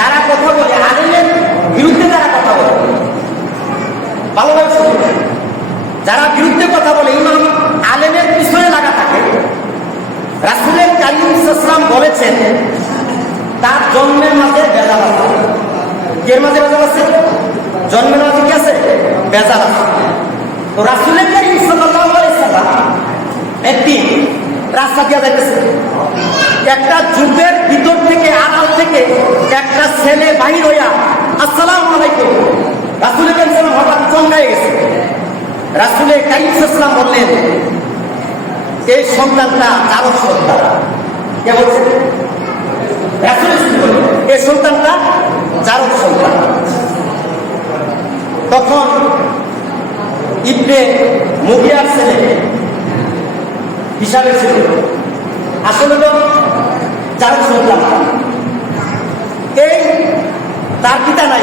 যারা কথা বলে আলেমের বিরুদ্ধে যারা কথা বলে, ভালোভাবে শুনবেন যারা বিরুদ্ধে কথা বলে, ইমাম আলেমের পিছনে লাগা থাকে। রাসুলের কালিম বলেছেন, তার জন্মের মাঝে বেজাল আছে। কে মাঝে বেজাল আছে? জন্মের মাঝে কি আছে? বেজাল আছে। তো রাসুলের কালিম সাল্লাম একদিন রাস্তা দিয়ে দেখেছে একটা যুগের ভিতর থেকে, আড়াল থেকে ছেলে বাহির হইয়া, আসসালাম আলাইকুম। কালিম হঠাৎ চমকাই গেছে। রাসুলের কালিম ইসলাম বললেন এই সন্তানটা কারও সন্তান? কে বলছে? রাসূল এই সন্তানটা চারক সন্তান? তখন ইবনে মুগিয়ার ছেলে হিসাবে ছিল। আসলে তো চারক সন্তান এই তার নাই।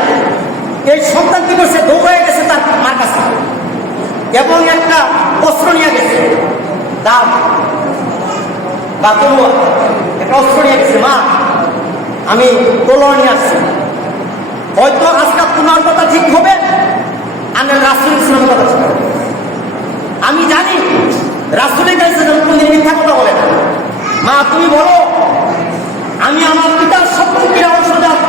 এই সন্তান কি করছে দৌড়ে গেছে তার মার কাছে। এবং একটা অস্ত্র নিয়ে গেছে। দাম বা তলোয়ার একটা অস্ত্র নিয়ে গেছে, মা। আমি তলোয়ার নিয়ে আসছি। হয়তো আজকে তোমার কথা ঠিক হবে, আমি রাসুল ইসলামের কথা ঠিক আমি জানি রাসুলের কাছে কোনদিন মিথ্যা কথা বলে না। মা, তুমি বলো